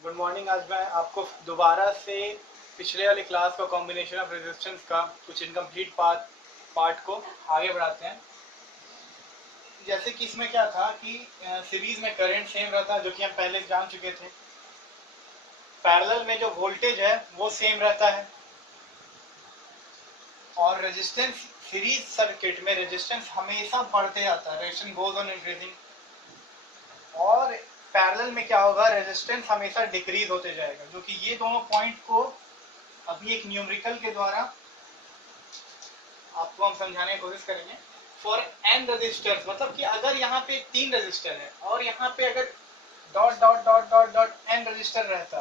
Good morning. आज मैं आपको दोबारा से पिछले वाली क्लास का कॉम्बिनेशन ऑफ रेजिस्टेंस का कुछ इनकम्प्लीट पार्ट को आगे बढ़ाते हैं। जैसे कि इसमें क्या था कि सीरीज में करंट सेम रहता है, जो कि हम पहले जान चुके थे। पैरेलल में जो वोल्टेज है वो सेम रहता है, और रेजिस्टेंस सीरीज सर्किट में रेजिस्टेंस हमेशा बढ़ते जाता है, रेजिस्टेंस गोज ऑन इंक्रीजिंग। और पैरेलल में क्या होगा, रेजिस्टेंस हमेशा डिक्रीज होते जाएगा, जो कि ये दोनों पॉइंट को अभी एक न्यूमेरिकल के द्वारा आपको हम समझाने की कोशिश करेंगे। फॉर एन रजिस्टर्स, मतलब कि अगर यहाँ पे 3 रजिस्टर है और यहाँ पे अगर dot dot dot dot dot N register रहता,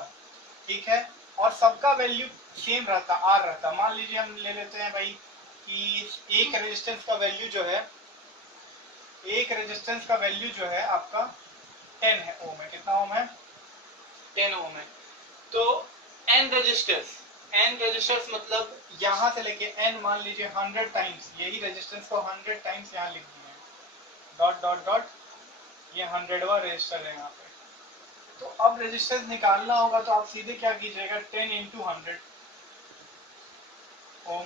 ठीक है, और सबका वैल्यू सेम रहता, आर रहता। मान लीजिए हम ले लेते हैं भाई कि एक रेजिस्टेंस का वैल्यू जो है, आपका 10 है ओम है। कितना ओम है? 10 ओम है। तो एन रजिस्टर्स मतलब यहाँ से लेके एन, मान लीजिए 100 टाइम्स, यही रेजिस्टेंस को 100 टाइम्स यहाँ लिख दिए हैं, डॉट डॉट डॉट, ये 100वां रजिस्टर है यहाँ पे। तो अब रेजिस्टेंस निकालना होगा तो आप सीधे क्या कीजिएगा, 10 इंटू 100 ओम।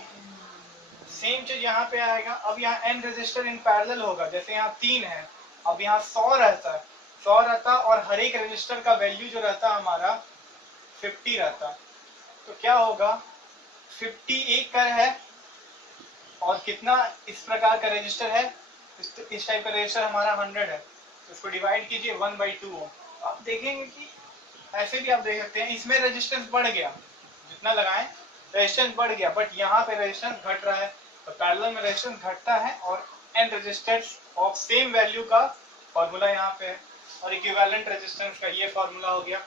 सेम चीज यहाँ पे आएगा। अब यहाँ एन रजिस्टर इन पैरेलल होगा, जैसे यहाँ 3 है, अब यहाँ 100 रहता है, और हर एक रजिस्टर का वैल्यू जो रहता हमारा 50 रहता। तो क्या होगा, 50 एक का है, और कितना इस प्रकार का रजिस्टर है, इस टाइप का रजिस्टर हमारा 100 है, तो इसको डिवाइड कीजिए 1/2 ओम। आप देखेंगे कि ऐसे भी आप देख सकते हैं, इसमें रेजिस्टेंस बढ़ गया, जितना लगाएं रेजिस्टेंस बढ़ गया, बट यहाँ पे रेजिस्टेंस घट रहा है। तो पैरेलल में रेजिस्टेंस घटता है, और N resistance of same value का फॉर्मूला यहाँ पे है, और इक्विवेलेंट रेजिस्टेंस का ये फॉर्मूला हो गया।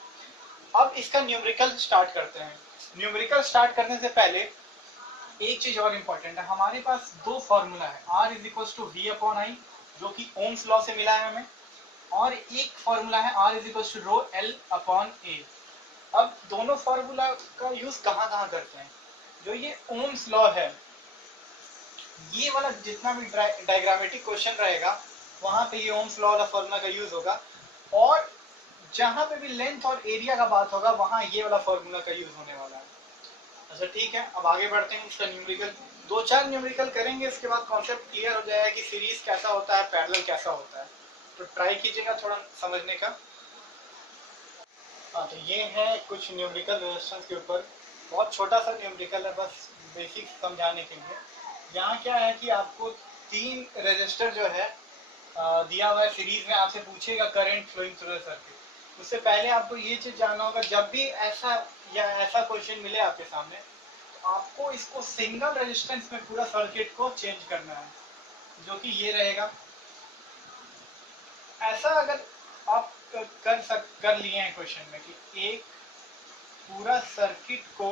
अब इसका न्यूमेरिकल स्टार्ट करते हैं। न्यूमेरिकल स्टार्ट करने से पहले एक चीज और इम्पोर्टेंट है, हमारे पास दो फॉर्मूला है, R is equal to V upon I, जो कि ओम्स लॉ से मिला है हमें, और एक फॉर्मूला है R is equal to rho L upon A. अब दोनों फॉर्मूला का यूज कहाँ कहाँ करते हैं? जो ये ओम्स लॉ है, ये वाला जितना भी डायग्रामेटिक क्वेश्चन रहेगा, वहां पे ये ओम्स लॉ वाला फॉर्मूला का यूज होगा, और जहां पे भी लेंथ और एरिया का बात होगा, वहां ये वाला फॉर्मूला का यूज होने वाला है। अच्छा ठीक है, अब आगे बढ़ते हैं। इसका न्यूमेरिकल 2-4 न्यूमेरिकल करेंगे, इसके बाद कॉन्सेप्ट क्लियर हो जाएगा कि सीरीज कैसा होता है, पैरेलल कैसा होता है। तो ट्राई कीजिएगा थोड़ा समझने का। हाँ, तो ये है कुछ न्यूमेरिकल रेजिस्टेंस के ऊपर, बहुत छोटा सा न्यूमेरिकल है, बस बेसिक समझाने के लिए। यहाँ क्या है कि आपको 3 रेजिस्टर जो है दिया हुआ है सीरीज में, आपसे पूछेगा current flowing through the circuit. उससे पहले आपको ये चीज जानना होगा, जब भी ऐसा क्वेश्चन मिले आपके सामने, तो आपको इसको सिंगल रेजिस्टेंस में पूरा सर्किट को चेंज करना है, जो कि ये रहेगा। ऐसा अगर आप कर लिए हैं क्वेश्चन में कि एक पूरा सर्किट को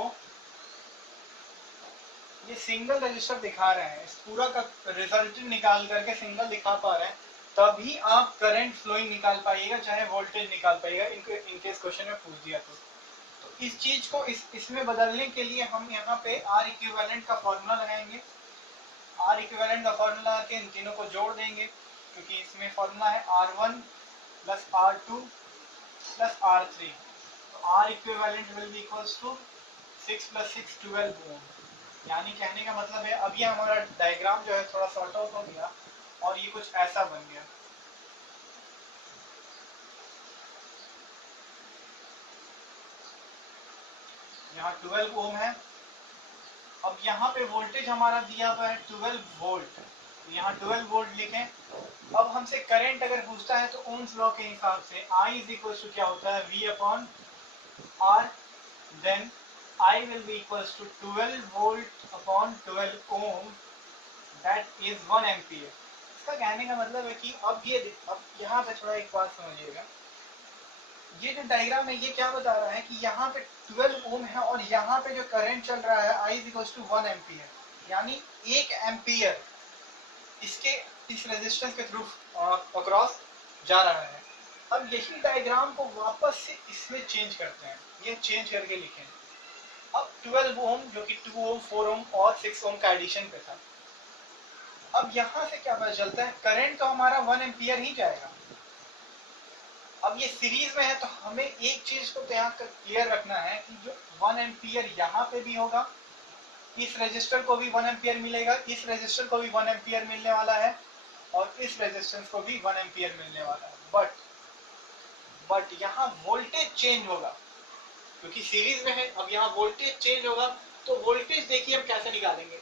ये सिंगल रजिस्टर दिखा रहे हैं, इस पूरा का रिजल्टेंट निकाल करके सिंगल दिखा पा रहे हैं, तभी आप करंट फ्लोइंग निकाल पाइएगा, चाहे वोल्टेज निकाल पाइएगा, इनकेस क्वेश्चन में पूछ दिया तो इस चीज को इसमें बदलने के लिए हम यहाँ पे आर इक्विवेलेंट का फॉर्मूला लगाएंगे। आर इक्विवेलेंट का फॉर्मूला के इन तीनों को जोड़ देंगे, क्योंकि इसमें फॉर्मूला है R1 plus R2 plus R3। तो R equivalent will be equals to 6 + 6 12 ohm. यानी कहने का मतलब है, अब ये हमारा डायग्राम जो है थोड़ा सॉर्ट आउट हो गया, और ये कुछ ऐसा बन गया। यहाँ 12 ओम है। अब यहाँ पे वोल्टेज हमारा दिया हुआ है 12 वोल्ट, यहाँ 12 वोल्ट लिखें। अब हमसे करंट अगर पूछता है, तो ओम्स लॉ के हिसाब से I इज इक्वल टू क्या होता है, V upon R, then I will be equals to 12 volt upon 12 ohm, that is 1 ampere। इसका कहने का मतलब है कि अब यहाँ पे थोड़ा एक बात समझिएगा, ये जो डायग्राम है ये क्या बता रहा है कि यहाँ पे 12 ओम है, और यहाँ पे जो करंट चल रहा है I इज टू 1 एम्पियर, यानी 1 एम्पियर इसके इस रेजिस्टेंस के थ्रू अक्रॉस जा रहा है। अब यही डायग्राम को वापस से इसमें चेंज करते हैं, ये चेंज करके लिखें। अब 12 ओम, जो कि 2 ओम, 4 ओम और 6 ओम का एडिशन पे था। अब यहाँ से क्या पता चलता है, करंट तो हमारा 1 एम्पियर ही जाएगा। अब ये सीरीज में है तो हमें एक चीज को तो यहाँ क्लियर रखना है कि जो 1 एम्पियर यहाँ पे भी होगा, इस रेजिस्टर को भी 1 एम्पियर मिलेगा, इस रेजिस्टर को भी 1 एम्पियर मिलने वाला है और इस रेजिस्टेंस को भी 1 एम्पियर मिलने वाला है। बट यहाँ वोल्टेज चेंज होगा क्योंकि सीरीज में है। अब यहाँ वोल्टेज चेंज होगा तो वोल्टेज देखिए हम कैसे निकालेंगे।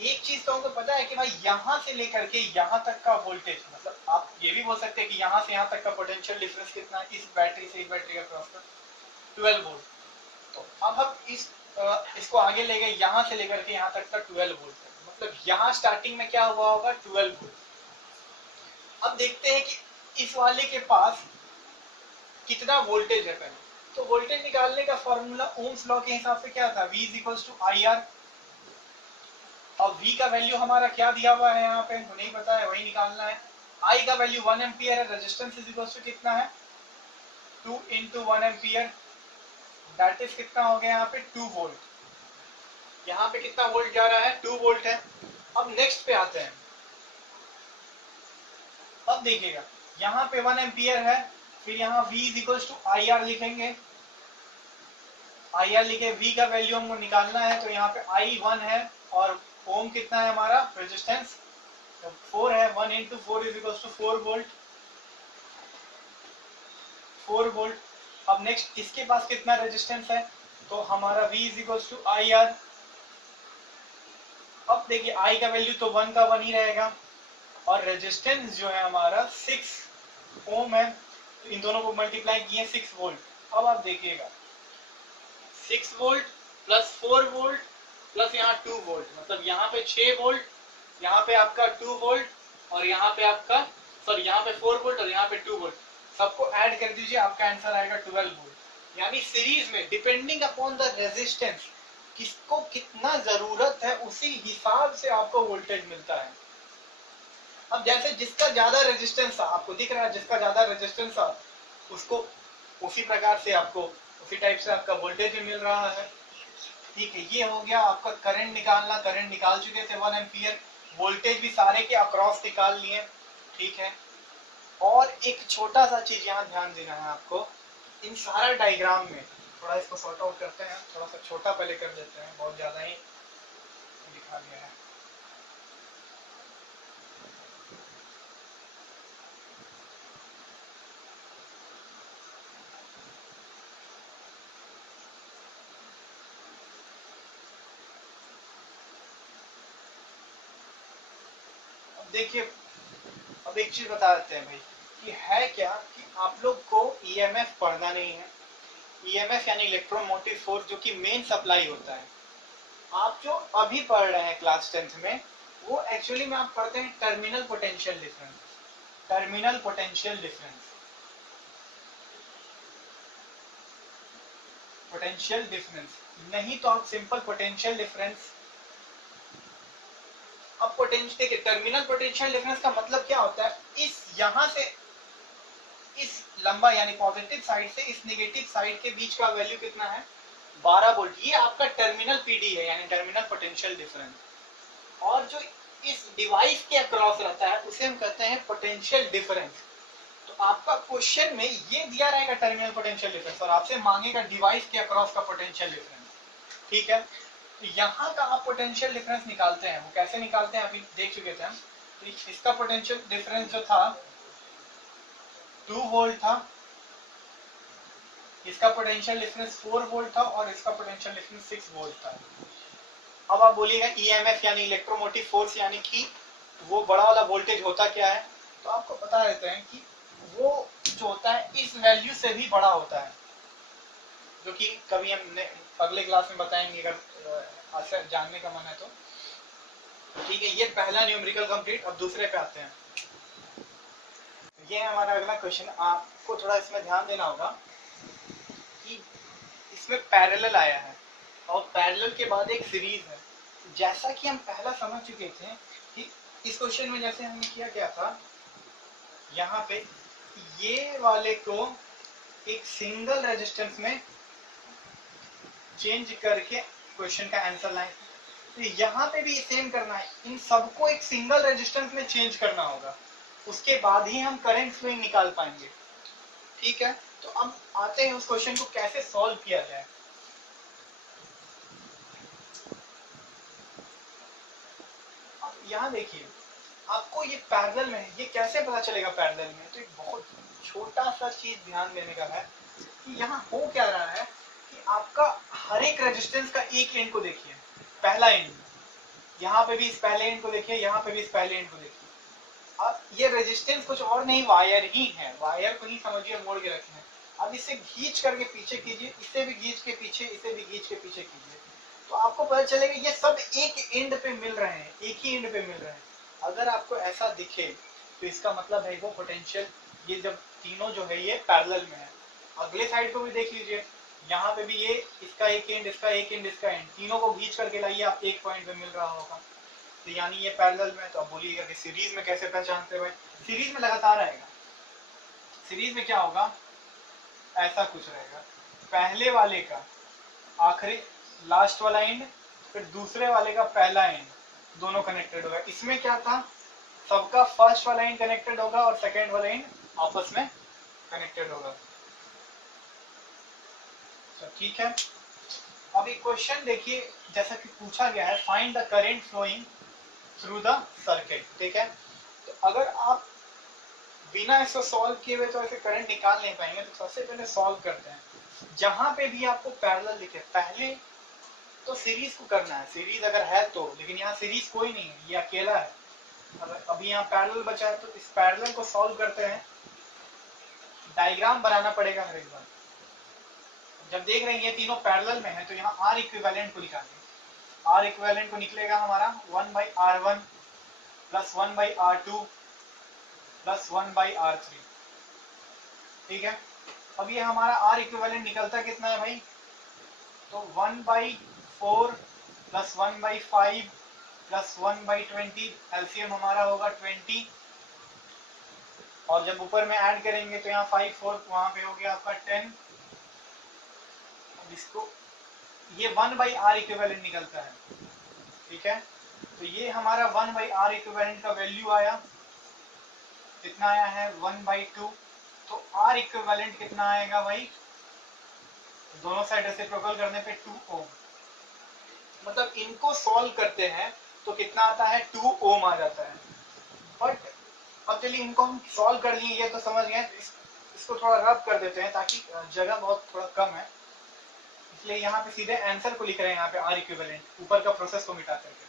एक चीज तो हमको पता है कि भाई यहाँ से लेकर के यहाँ तक का वोल्टेज, मतलब आप ये भी बोल सकते हैं कि यहाँ से यहाँ तक का पोटेंशियल डिफरेंस कितना है, इस बैटरी से इस बैटरी का क्रॉस का 12 वोल्ट। तो अब हम इसको आगे ले गए, यहाँ से लेकर के यहाँ तक का 12 वोल्ट है, मतलब यहाँ स्टार्टिंग में क्या हुआ होगा 12 वोल्ट। अब देखते हैं कि इस वाले के पास कितना वोल्टेज है पहले। तो वोल्टेज निकालने का फॉर्मूला ओम्स लॉ के हिसाब से क्या था, V = IR। अब V का वैल्यू हमारा क्या दिया हुआ है यहाँ पे, नहीं पता है, वही निकालना है। I का वैल्यू 1 एम्पियर है, रेजिस्टेंस इज कितना है 2 × 1 एम्पियर, दैट इज कितना हो गया यहाँ पे 2 वोल्ट। यहाँ पे कितना वोल्ट जा रहा है 2 वोल्ट है। अब नेक्स्ट पे आते हैं। अब देखिएगा यहाँ पे 1 एम्पियर है, फिर यहाँ V = IR लिखेंगे। IR लिखे, V का वैल्यू हमको निकालना है तो यहाँ पे I1 है और ओम कितना है हमारा रेजिस्टेंस 4 है, 1 × 4 = 4 वोल्ट, 4 वोल्ट। अब नेक्स्ट इसके पास कितना रेजिस्टेंस है तो हमारा V = IR। अब देखिए I का वैल्यू तो 1 का 1 ही रहेगा और रेजिस्टेंस जो है हमारा 6 ओम है, तो इन दोनों को मल्टीप्लाई किए 6 वोल्ट। अब आप देखिएगा 6 वोल्ट प्लस 4 वोल्ट प्लस यहाँ 2 वोल्ट, मतलब यहाँ पे 6 वोल्ट, यहाँ पे आपका 2 वोल्ट और यहाँ पे आपका यहाँ पे 4 वोल्ट और यहाँ पे 2 वोल्ट, सबको ऐड कर दीजिए, आपका आंसर आएगा 12 वोल्ट। यानी सीरीज में डिपेंडिंग अपॉन द रेजिस्टेंस, किसको कितना जरूरत है उसी हिसाब से आपको वोल्टेज मिलता है। अब जैसे जिसका ज्यादा रेजिस्टेंस था, आपको दिख रहा है जिसका ज्यादा रेजिस्टेंस था उसको उसी प्रकार से आपको उसी टाइप से आपका वोल्टेज भी मिल रहा है। ठीक है, ये हो गया आपका करंट निकालना। करंट निकाल चुके थे 1 एम्पियर, वोल्टेज भी सारे के अक्रॉस निकाल लिए। ठीक है, और एक छोटा सा चीज यहाँ ध्यान देना है आपको, इन सारा डायग्राम में थोड़ा इसको सॉर्ट आउट करते हैं, थोड़ा सा छोटा पहले कर देते हैं, बहुत ज्यादा ही दिखा दिया है। देखिए अब एक चीज बता देते हैं भाई कि है क्या कि आप लोग को ईएमएफ पढ़ना नहीं है। ईएमएफ यानी इलेक्ट्रोमोटिव फोर्स, जो कि मेन सप्लाई होता है। आप जो अभी पढ़ रहे हैं क्लास 10th में, वो एक्चुअली में आप पढ़ते हैं terminal potential difference. Terminal potential difference, potential difference नहीं तो आप सिंपल पोटेंशियल डिफरेंस। अब पोटेंशियल देखिए, टर्मिनल पोटेंशियल डिफरेंस का मतलब क्या होता है, इस यहां से इस लंबा यानी पॉजिटिव साइड से इस नेगेटिव साइड के बीच का वैल्यू कितना है 12 वोल्ट। ये आपका टर्मिनल पीडी है यानी टर्मिनल पोटेंशियल डिफरेंस। और जो इस डिवाइस के अक्रॉस रहता है उसे हम कहते हैं पोटेंशियल डिफरेंस। तो आपका क्वेश्चन में ये दिया रहेगा टर्मिनल पोटेंशियल डिफरेंस और आपसे मांगेगा डिवाइस के अक्रॉस का पोटेंशियल डिफरेंस। ठीक है, तो यहाँ का आप पोटेंशियल डिफरेंस निकालते हैं, वो कैसे निकालते हैं अभी देख चुके थे हम। तो इसका पोटेंशियल डिफरेंस जो था 2 वोल्ट था, इसका पोटेंशियल डिफरेंस 4 वोल्ट था और इसका पोटेंशियल डिफरेंस 6 वोल्ट था। अब आप बोलिएगा ईएमएफ यानी इलेक्ट्रोमोटिव फोर्स यानी कि वो बड़ा वाला वोल्टेज होता क्या है, तो आपको बता देते हैं कि वो जो होता है इस वैल्यू से भी बड़ा होता है, जो कि कभी हम अगले क्लास में बताएंगे अगर जानने का मन है तो। ठीक है, ये पहला न्यूमेरिकल कंप्लीट। अब दूसरे पे आते हैं। ये है हमारा अगला क्वेश्चन। आपको थोड़ा इसमें ध्यान देना होगा कि इसमें पैरेलल आया है और पैरेलल के बाद एक सीरीज है। जैसा कि हम पहला समझ चुके थे कि इस क्वेश्चन में जैसे हमने किया क्या था, यहाँ पे ये वाले को एक सिंगल रेजिस्टेंस में चेंज करके क्वेश्चन का आंसर लाएं। तो यहाँ पे भी सेम करना है, इन सबको एक सिंगल रेजिस्टेंस में चेंज करना होगा, उसके बाद ही हम करंट स्विंग निकाल पाएंगे। ठीक है, तो अब आते हैं उस क्वेश्चन को कैसे सॉल्व किया जाए। अब यहाँ देखिए, आपको ये पैरेलल में है, ये कैसे पता चलेगा पैरेलल में? तो एक बहुत छोटा सा चीज ध्यान देने का है कि यहाँ हो क्या रहा है कि आपका हर एक रेजिस्टेंस का एक एंड को देखिए, पहला एंड, यहाँ पे भी इस पहले एंड को देखिए, यहाँ पे भी इस पहले एंड को देखिए। अब ये रेजिस्टेंस कुछ और नहीं, वायर ही है, वायर को ही समझिए मोड़ के रखे हैं। अब इसे घींच करके पीछे कीजिए, इसे भी घींच के पीछे, इसे भी घींच के पीछे कीजिए, तो आपको पता चलेगा ये सब एक एंड पे मिल रहे हैं, एक ही एंड पे मिल रहे हैं। अगर आपको ऐसा दिखे तो इसका मतलब है वो पोटेंशियल, ये जब तीनों जो है ये पैरेलल में है। अगले साइड को भी देख लीजिए, यहाँ पे भी ये इसका एक एंड, इसका एक एंड, इसका एंड, तीनों को घींच करके लाइए, आप एक पॉइंट पे मिल रहा होगा, तो यानी ये पैरेलल में। तो अब बोलिएगा कि सीरीज में कैसे पहचानते हैं भाई? सीरीज में लगातार आएगा। सीरीज में क्या होगा, ऐसा कुछ रहेगा, पहले वाले का आखिरी लास्ट वाला एंड, फिर दूसरे वाले का पहला एंड, दोनों कनेक्टेड होगा। इसमें क्या था, सबका फर्स्ट वाला एंड कनेक्टेड होगा और सेकेंड वाला एंड आपस में कनेक्टेड होगा। तो ठीक है, अब एक क्वेश्चन देखिए, जैसा कि पूछा गया है, find the current flowing through the circuit. ठीक है, तो अगर आप बिना इसको सॉल्व किए हुए तो ऐसे करंट निकाल नहीं पाएंगे, तो सबसे पहले सॉल्व करते हैं। जहां पे भी आपको पैरेलल दिखे, पहले तो सीरीज को करना है, सीरीज अगर है तो, लेकिन यहाँ सीरीज कोई नहीं है, ये अकेला है। अगर अभी यहाँ पैरेलल बचा है तो इस पैरेलल को सॉल्व करते हैं। डायग्राम बनाना पड़ेगा हर एक बार। जब देख रहे हैं ये तीनों पैरेलल में है तो यहाँ आर इक्विवेलेंट को निकालेंगे। आर इक्विवेलेंट को निकलेगा हमारा 1/R1 plus 1/R2 plus 1/R3। ठीक है, अब ये हमारा आर इक्विवेलेंट निकलता कितना है भाई, तो 1/4 प्लस 1/5 प्लस 1/20, एलसीएम हमारा होगा 20, और जब ऊपर में ऐड करेंगे तो यहाँ 5 4 वहां पे हो गया आपका 10। इसको ये 1/R इक्विवेलेंट निकलता है। ठीक है, तो ये हमारा 1/R इक्विवेलेंट का वैल्यू आया, कितना आया है 1/2। तो R इक्विवेलेंट कितना आएगा भाई, दोनों साइड रेसिप्रोकल करने पे 2 ओम। मतलब इनको सॉल्व करते हैं तो कितना आता है, 2 ओम आ जाता है। बट अब चलिए इनको हम सॉल्व कर लिए, ये तो समझ गए, इसको थोड़ा रब कर देते हैं ताकि जगह बहुत थोड़ा कम है, इसलिए यहाँ पे सीधे आंसर को लिख रहे हैं, यहाँ पे आर इक्विवेलेंट, ऊपर का प्रोसेस को मिटा करके।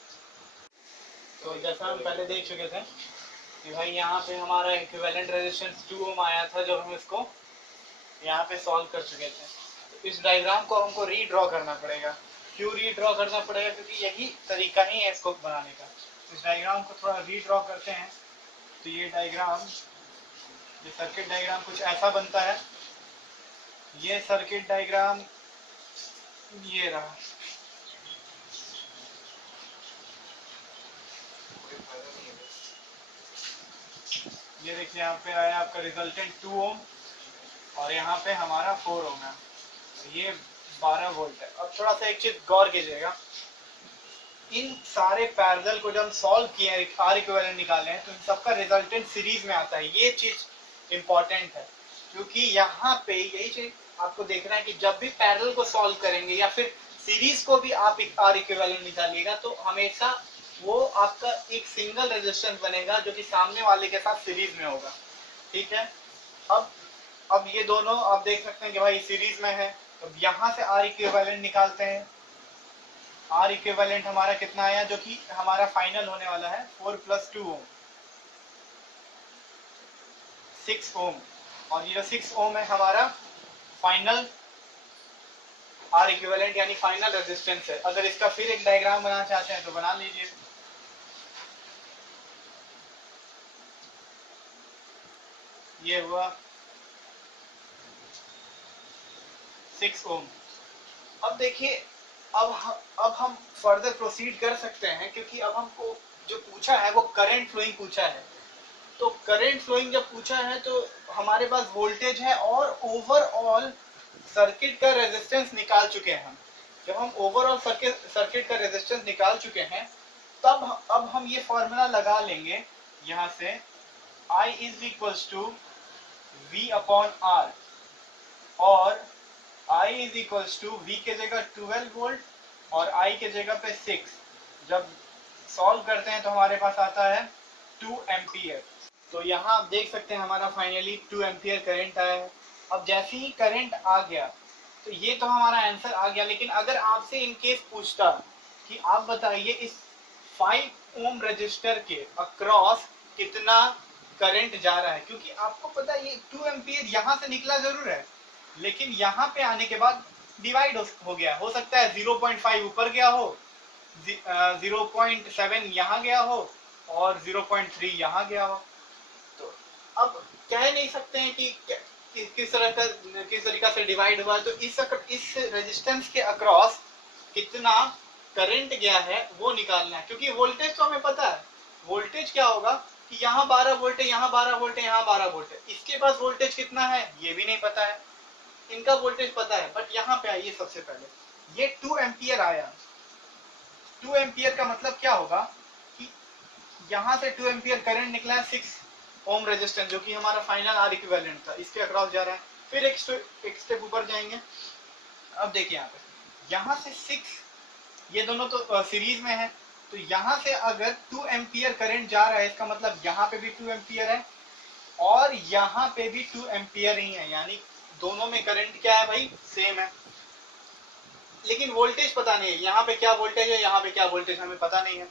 तो जैसा हम पहले देख चुके थे कि भाई यहाँ पे हमारा इक्विवेलेंट रेजिस्टेंस 2 ओम आया था जब हम इसको यहाँ पे सॉल्व कर चुके थे। तो इस डायग्राम को हमको रीड्रॉ करना पड़ेगा। क्यों रीड्रॉ करना पड़ेगा, क्योंकि यही तरीका ही है इसको बनाने का। इस डायग्राम को थोड़ा रीड्रॉ करते हैं, तो ये डायग्राम, ये सर्किट डायग्राम कुछ ऐसा बनता है। ये सर्किट डायग्राम ये रहा, ये देखिए यहाँ पे आया आपका रिजल्टेंट 2 ओम और यहाँ पे हमारा 4 ओम है, ये 12 वोल्ट है। अब थोड़ा सा एक चीज गौर कीजिएगा, इन सारे पैरेलल को जब हम सॉल्व किए हैं, आर इक्विवेलेंट निकाले हैं, तो इन सबका रिजल्टेंट सीरीज में आता है। ये चीज इंपॉर्टेंट है, क्योंकि यहाँ पे यही चीज आपको देखना है कि जब भी पैरेलल को सॉल्व करेंगे या फिर सीरीज को भी आप आर इक्विवेलेंट निकालिएगा, तो हमेशा वो आपका एक सिंगल रेजिस्टेंस बनेगा जो कि सामने वाले के साथ सीरीज में होगा। ठीक है, अब ये दोनों आप देख सकते हैं कि भाई सीरीज में है, तो यहाँ से आर इक्विवेलेंट निकालते हैं। आर इक्विवेलेंट हमारा कितना आया, जो कि हमारा फाइनल होने वाला है 4 + 2 ओम, 6 ओम, और ये 6 ओम है हमारा फाइनल आर इक्विवेलेंट यानी फाइनल रेजिस्टेंस है। अगर इसका फिर एक डायग्राम बनाना चाहते हैं तो बना लीजिए। ये हुआ 6 ओम। अब देखिए, अब हम फर्दर प्रोसीड कर सकते हैं, क्योंकि अब हमको जो पूछा है वो करंट फ्लोइंग पूछा है। तो करंट फ्लोइंग जब पूछा है तो हमारे पास वोल्टेज है और ओवरऑल सर्किट का रेजिस्टेंस निकाल चुके हैं हम। जब हम ओवरऑल सर्किट का रेजिस्टेंस निकाल चुके हैं, तब अब हम ये फॉर्मूला लगा लेंगे यहाँ से, I = V अपॉन आर, और I is equals to V के जगह 12 वोल्ट और I के जगह पे 6। जब सॉल्व करते हैं तो हमारे पास आता है 2 एम्पियर। तो यहाँ आप देख सकते हैं हमारा फाइनली 2 एम्पियर करंट आया है। अब जैसे ही करंट आ गया तो ये तो हमारा आंसर आ गया, लेकिन अगर आपसे इन केस पूछता कि आप बताइए इस 5 ओम रजिस्टर के अक्रॉस कितना करंट जा रहा है, क्योंकि आपको पता है ये 2 एम्पियर यहाँ से निकला जरूर है, लेकिन यहाँ पे आने के बाद डिवाइड हो गया। हो सकता है 0.5 ऊपर गया हो, 0.7 यहाँ गया हो और 0.3 यहाँ गया हो। तो अब कह नहीं सकते हैं कि किस तरीका से डिवाइड हुआ। तो इस रेजिस्टेंस के अक्रॉस कितना करंट गया है वो निकालना है, क्योंकि वोल्टेज तो हमें पता है। वोल्टेज क्या होगा कि यहाँ 12 वोल्ट है, यहाँ 12 वोल्ट है, यहाँ 12 वोल्ट है। इसके पास वोल्टेज कितना है ये भी नहीं पता है, इनका वोल्टेज पता है। बट यहाँ पे आइए, सबसे पहले ये 2 एम्पियर आया। 2 एम्पियर का मतलब क्या होगा कि यहाँ से 2 एम्पियर करंट निकला है 6 ओम रेजिस्टेंस, जो कि हमारा फाइनल आर इक्विवेलेंट था, इसके अक्रॉस जा रहा है। फिर एक स्टेप ऊपर जाएंगे। अब देखिए यहाँ से 6, ये दोनों तो सीरीज में है, तो यहाँ से अगर 2 एम्पियर करंट जा रहा है, इसका मतलब यहाँ पे भी 2 एम्पियर है और यहाँ पे भी 2 एम्पियर ही है, यानी दोनों में करंट क्या है भाई, सेम है। लेकिन वोल्टेज पता नहीं है, यहाँ पे क्या वोल्टेज है, यहाँ पे क्या वोल्टेज हमें पता नहीं है।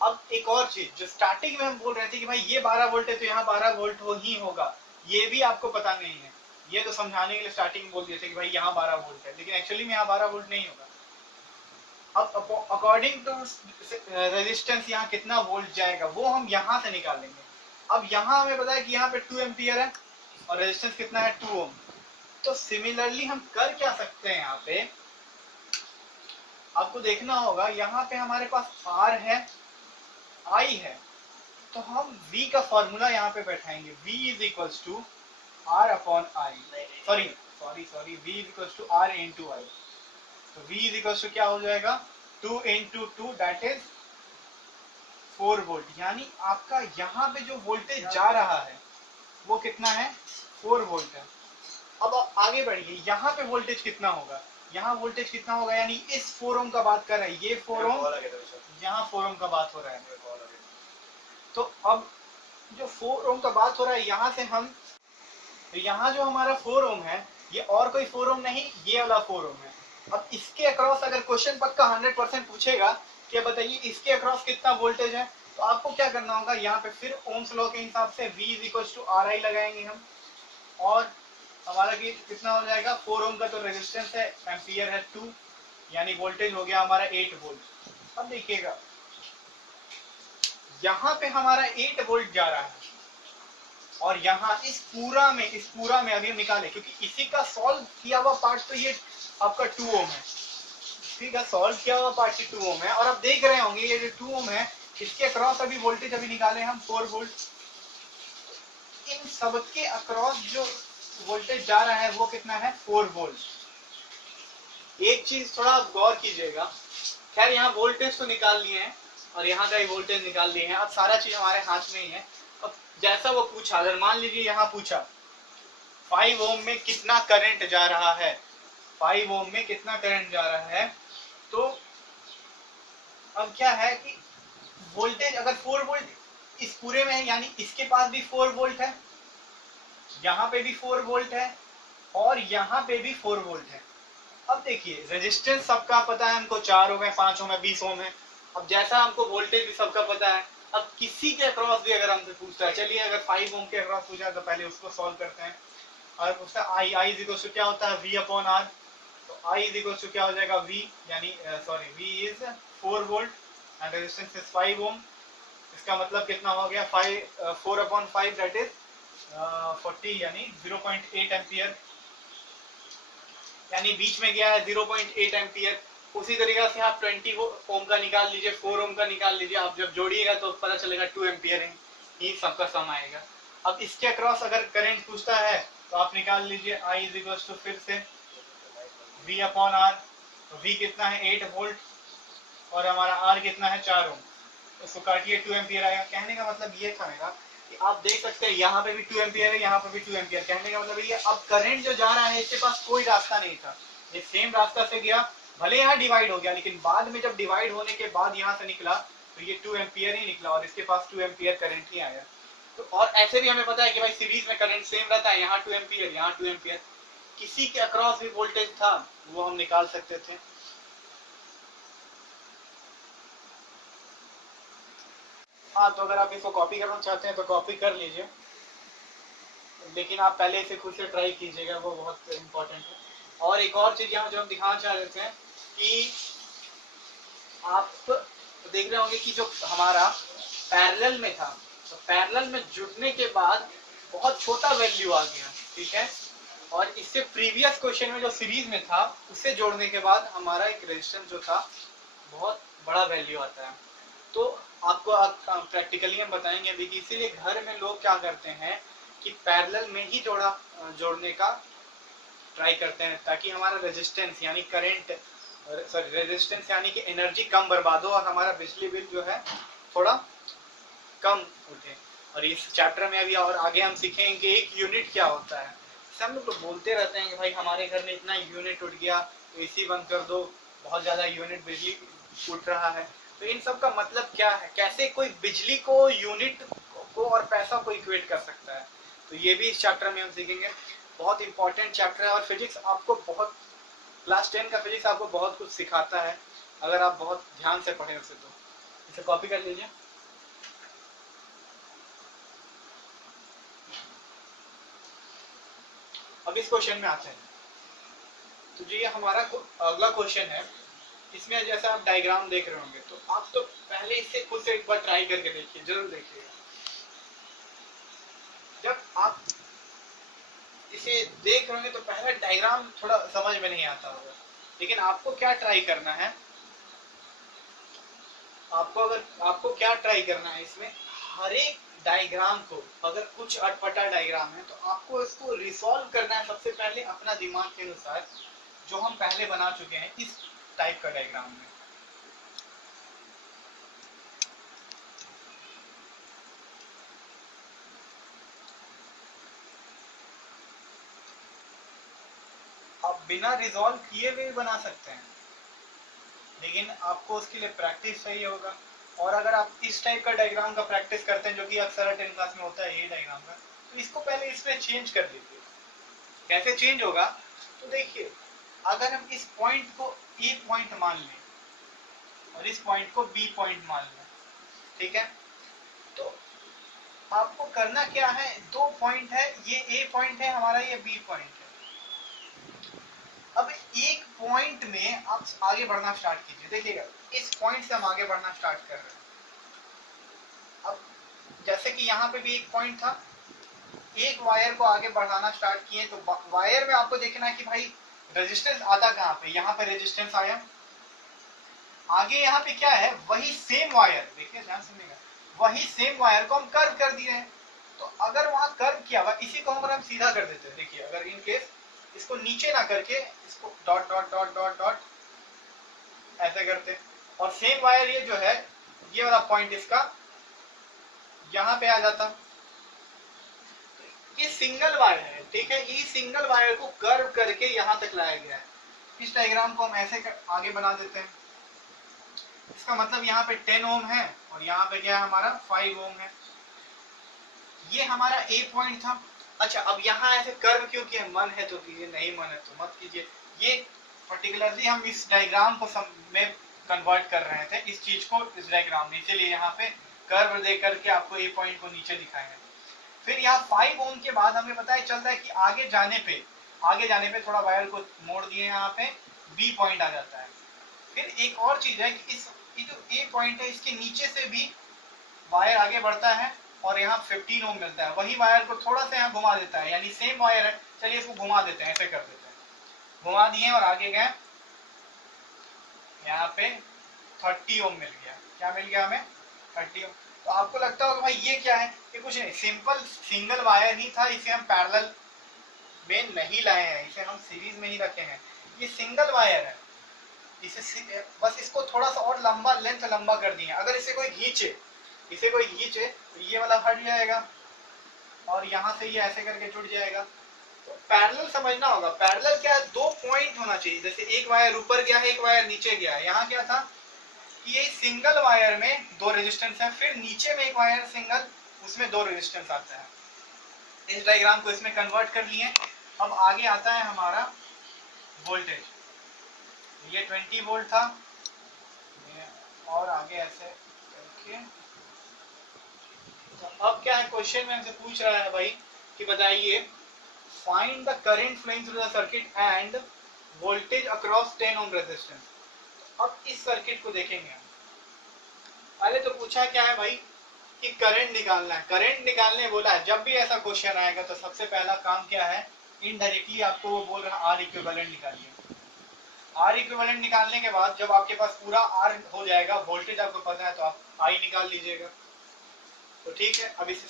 अब एक और चीज, जो स्टार्टिंग में हम बोल रहे थे कि भाई ये 12 वोल्ट है तो यहाँ 12 वोल्ट हो ही होगा, ये भी आपको पता नहीं है। ये तो समझाने के लिए स्टार्टिंग में बोल दिए थे कि भाई यहाँ 12 वोल्ट है, लेकिन एक्चुअली में यहाँ 12 वोल्ट नहीं होगा। अब अकॉर्डिंग टू रेजिस्टेंस यहाँ कितना वोल्ट जाएगा वो हम यहाँ से निकालेंगे। अब यहाँ हमें पता है कि यहाँ पे 2 एम्पियर है और रेजिस्टेंस कितना है, 2 ओम। तो सिमिलरली हम कर क्या सकते हैं, यहाँ पे आपको देखना होगा, यहाँ पे हमारे पास R है, I है, तो हम V का फॉर्मूला यहाँ पे बैठाएंगे। V is equals to R upon I, sorry V is equals to R into I। तो V इज इक्वल्स टू क्या हो जाएगा, 2 इंटू 2 दैट इज 4 वोल्ट। यानी आपका यहाँ पे जो वोल्टेज जा रहा है वो कितना है, 4 वोल्ट है। अब आगे बढ़िए, यहाँ पे वोल्टेज कितना होगा, यहाँ वोल्टेज कितना होगा, यानी इस 4 ओम का बात कर रहा है, ये 4 ओम, यहाँ 4 ओम का बात हो रहा है। तो अब जो 4 ओम का बात हो रहा है, यहाँ से हम, तो यहाँ जो हमारा 4 ओम है ये और कोई 4 ओम नहीं, ये वाला 4 ओम है। अब इसके अक्रॉस अगर क्वेश्चन पक्का 100% पूछेगा कि बताइए इसके अक्रॉस कितना वोल्टेज है, तो आपको क्या करना होगा, यहाँ पे फिर ओम्स लॉ के हिसाब से V is equal to RI लगाएंगे हम, और हमारा कितना हो जाएगा, 4 ओम का तो रेजिस्टेंस है, एम्पियर है 2, यानी वोल्टेज हो गया हमारा 8 वोल्ट। अब देखिएगा यहाँ पे हमारा 8 वोल्ट जा रहा है और यहाँ इस पूरा में अभी हम निकाले, क्योंकि इसी का सॉल्व किया हुआ पार्ट तो ये आपका 2 ओम है, ठीक है, सॉल्व किया हुआ पार्ट 2 ओम है। और अब देख रहे होंगे ये जो 2 ओम है इसके अक्रॉस अभी वोल्टेज अभी निकाले हम 4 वोल्ट। इन सबके अक्रॉस जो वोल्टेज जा रहा है वो कितना है, 4 वोल्ट। एक चीज थोड़ा आप गौर कीजिएगा, खैर यहाँ वोल्टेज तो निकाल लिए हैं और यहाँ का ही वोल्टेज निकाल लिए हैं, अब सारा चीज हमारे हाथ में ही है। अब जैसा वो पूछा, अगर मान लीजिए यहाँ पूछा 5 ओम में कितना करंट जा रहा है, 5 ओम में कितना करंट जा रहा है, तो अब क्या है कि वोल्टेज अगर 4 वोल्ट इस पूरे में है, यानी इसके पास भी 4 वोल्ट है, यहाँ पे भी 4 वोल्ट है और यहाँ पे भी 4 वोल्ट है। अब देखिए रेजिस्टेंस सबका पता है हमको, 4 ओम है, 5 ओम है, 20 ओम है। अब जैसा हमको वोल्टेज भी सबका पता है, अब किसी के अक्रॉस भी अगर हमसे पूछता है, चलिए अगर 5 ओम के अक्रॉस पूछा है तो पहले उसको सॉल्व करते हैं। और पूछता है I इज इक्वल टू क्या होता है, V अपॉन R। तो I इज इक्वल टू क्या हो जाएगा, V यानी sorry V is 4 volt and resistance is 5 ओम। इसका मतलब कितना हो गया, 4 अपॉन 5 दैट इज 40, यानी 0.8 एम्पियर, यानी बीच में गया है 0.8 एम्पियर। उसी तरीके से आप 20 ओम का निकाल लीजिए, 4 ओम का निकाल लीजिए, आप जब जोड़िएगा तो पता चलेगा 2 एम्पियर ही सबका सम आएगा। अब इसके अक्रॉस अगर करंट पूछता है तो आप निकाल लीजिए I इज इक्वल टू फिर से V अपॉन R। तो V कितना है, 8 वोल्ट और हमारा R कितना है, 4 ओम। उसको काटिए, 2 एम्पियर आएगा। कहने का मतलब ये था मेरा आप देख सकते हैं यहाँ पे भी 2 एम्पियर है, यहाँ पे भी 2 एम्पियर। कहने का मतलब ये अब करंट जो जा रहा है इसके पास कोई रास्ता नहीं था, ये सेम रास्ता से गया, भले यहाँ डिवाइड हो गया लेकिन बाद में जब डिवाइड होने के बाद यहाँ से निकला तो ये 2 एम्पियर ही निकला और इसके पास 2 एम्पियर करंट ही आया। तो और ऐसे भी हमें पता है कि भाई सीरीज में करंट सेम रहता है, यहाँ 2 एम्पियर, यहाँ 2 एम्पियर, किसी के अक्रॉस भी वोल्टेज था वो हम निकाल सकते थे। हाँ, तो अगर आप इसको कॉपी करना चाहते हैं तो कॉपी कर लीजिए, लेकिन आप पहले इसे खुद से ट्राई कीजिएगा, वो बहुत इम्पोर्टेंट है। और एक और चीज यहाँ जो हम दिखाना चाह रहे थे कि आप देख रहे होंगे कि जो हमारा पैरेलल में था, तो पैरेलल में जुड़ने के बाद बहुत छोटा वैल्यू आ गया, ठीक है, और इससे प्रीवियस क्वेश्चन में जो सीरीज में था उससे जोड़ने के बाद हमारा एक रेजिस्टेंस जो था बहुत बड़ा वैल्यू आता है। तो आपको प्रैक्टिकली हम बताएंगे अभी कि इसीलिए घर में लोग क्या करते हैं कि पैरेलल में ही जोड़ने का ट्राई करते हैं ताकि हमारा रेजिस्टेंस यानी करंट, सॉरी रेजिस्टेंस यानी कि एनर्जी कम बर्बाद हो और हमारा बिजली बिल जो है थोड़ा कम उठे। और इस चैप्टर में अभी और आगे हम सीखेंगे कि एक यूनिट क्या होता है। सब लोग तो बोलते रहते हैं कि भाई हमारे घर में इतना यूनिट उठ गया तो एसी बंद कर दो, बहुत ज्यादा यूनिट बिजली उठ रहा है। तो इन सब का मतलब क्या है, कैसे कोई बिजली को, यूनिट को और पैसा को इक्वेट कर सकता है, तो ये भी इस चैप्टर में हम सीखेंगे। बहुत इंपॉर्टेंट चैप्टर है और फिजिक्स आपको बहुत, क्लास 10 का फिजिक्स आपको बहुत कुछ सिखाता है अगर आप बहुत ध्यान से पढ़ें उसे। तो इसे कॉपी कर लीजिए। अब इस क्वेश्चन में आते हैं, तो जी ये हमारा अगला क्वेश्चन है। इसमें जैसे आप डायग्राम देख रहे होंगे तो आप तो पहले इससे खुद से एक बार ट्राई करके देखिए, जरूर देखिएगा। जब आप इसे देख रहे होंगे तो पहले डायग्राम थोड़ा समझ में नहीं आता होगा, लेकिन आपको क्या ट्राई करना है, आपको क्या ट्राई करना है इसमें, हर एक डायग्राम को, अगर कुछ अटपटा डायग्राम है तो आपको इसको रिसॉल्व करना है सबसे पहले अपना दिमाग के अनुसार, जो हम पहले बना चुके हैं इस टाइप का डायग्राम में। आप बिना रिजॉल्व किए हुए बना सकते हैं, लेकिन आपको उसके लिए प्रैक्टिस चाहिए होगा। और अगर आप इस टाइप का डायग्राम का प्रैक्टिस करते हैं जो कि अक्सर 10 क्लास में होता है ये डायग्राम का, तो इसको पहले इसमें चेंज कर लीजिए। कैसे चेंज होगा, तो देखिए अगर हम इस पॉइंट को ए पॉइंट मान लें और इस पॉइंट को बी पॉइंट मान लें, ठीक है, तो आपको करना क्या है, दो पॉइंट है, ये ए पॉइंट है हमारा, ये बी पॉइंट है। अब एक पॉइंट में आप आगे बढ़ना स्टार्ट कीजिए, देखिएगा इस पॉइंट से हम आगे बढ़ना स्टार्ट कर रहे हैं। अब जैसे कि यहाँ पे भी एक पॉइंट था, एक वायर को आगे बढ़ाना स्टार्ट किए तो वायर में आपको देखना है कि भाई रेजिस्टेंस आता कहाँ पे, यहाँ पे रेजिस्टेंस आया, आगे यहाँ पे क्या है, वही सेम वायर, देखिए ध्यान सुनिएगा, वही सेम वायर को हम कर्व कर दिए हैं। तो अगर वहां कर्व किया हुआ, इसी को अगर हम सीधा कर देते हैं, देखिए अगर इन केस इसको नीचे ना करके इसको dot dot dot dot dot ऐसे करते, और सेम वायर ये जो है, ये वाला पॉइंट इसका यहाँ पे आ जाता, ये सिंगल वायर है, ठीक है, ये सिंगल वायर को कर्व करके यहाँ तक लाया गया है। इस डायग्राम को हम ऐसे आगे बना देते हैं, इसका मतलब यहाँ पे 10 ओम है और यहाँ पे क्या है हमारा 5 ओम है, ये हमारा ए पॉइंट था। अच्छा अब यहाँ ऐसे कर्व क्यों किया, मन है तो कीजिए, नहीं मन है तो मत कीजिए। ये पर्टिकुलरली हम इस डायग्राम को में कन्वर्ट कर रहे थे, इस चीज को इस डायग्राम में, इसीलिए यहाँ पे कर्व दे करके आपको ए पॉइंट को नीचे दिखाए हैं। फिर यहाँ 5 ओम के बाद हमें पता है चल रहा है कि आगे जाने पे थोड़ा वायर को मोड़ दिए, यहाँ पे बी पॉइंट आ जाता है। फिर एक और चीज है कि इस जो ए पॉइंट है इसके नीचे से भी वायर आगे बढ़ता है और यहाँ 15 ओम मिलता है, वही वायर को थोड़ा सा यहाँ घुमा देता है, यानी सेम वायर है, चलिए इसको घुमा देते हैं, ऐसे कर देते हैं, घुमा दिए और आगे गए, यहाँ पे 30 ओम मिल गया। क्या मिल गया हमें, 30 ओम। तो आपको लगता होगा भाई ये क्या है, ये कुछ नहीं, सिंपल सिंगल वायर ही था, इसे हम पैरेलल में नहीं लाए हैं, इसे हम सीरीज में ही रखे हैं, ये सिंगल वायर है, इसे बस इसको थोड़ा सा और लंबा, लेंथ लंबा कर दिए। अगर इसे कोई खींचे तो ये वाला हट जाएगा, और यहाँ से ये ऐसे करके जुड़ जाएगा। तो पैरेलल समझना होगा, पैरेलल क्या है, दो पॉइंट होना चाहिए। जैसे एक वायर ऊपर गया है, एक वायर नीचे गया है। यहाँ क्या था कि ये सिंगल वायर में दो रेजिस्टेंस है, फिर नीचे में एक वायर सिंगल, उसमें दो रेजिस्टेंस आता है। इस डायग्राम को इसमें कन्वर्ट कर लिए। अब आगे आता है हमारा वोल्टेज। ये 20 वोल्ट था, और आगे ऐसे करके। तो अब क्या है, क्वेश्चन में हमसे पूछ रहा है भाई कि बताइए find the current flowing through the circuit and voltage across 10 ohm resistance. अब इस सर्किट को देखेंगे हम। पहले तो पूछा क्या है भाई कि करंट निकालना है। करंट निकालने बोला है। जब भी ऐसा क्वेश्चन आएगा तो सबसे पहला काम क्या है, इनडायरेक्टली आपको वो बोल रहा है आर इक्विवेलेंट निकालिए। आर इक्विवेलेंट निकालने के बाद जब आपके पास पूरा आर हो जाएगा, वोल्टेज आपको पता है, तो आप आई निकाल लीजिएगा। तो ठीक है, अब इसे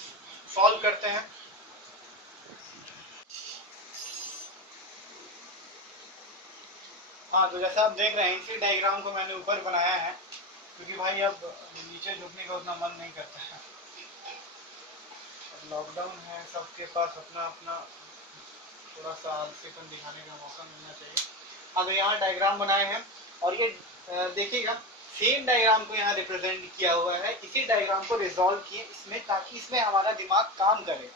सॉल्व करते हैं। हाँ, तो जैसा आप देख रहे हैं इसी डायग्राम को मैंने ऊपर बनाया है, क्योंकि भाई अब नीचे झुकने का उतना मन नहीं करता है। लॉकडाउन है, सबके पास अपना अपना थोड़ा सा आलसीपन दिखाने का मौका मिलना चाहिए। अब यहाँ डायग्राम बनाए हैं, और ये देखिएगा सेम डायग्राम को यहाँ रिप्रेजेंट किया हुआ है। इसी डायग्राम को रिजॉल्व किए इसमें, ताकि इसमें हमारा दिमाग काम करे,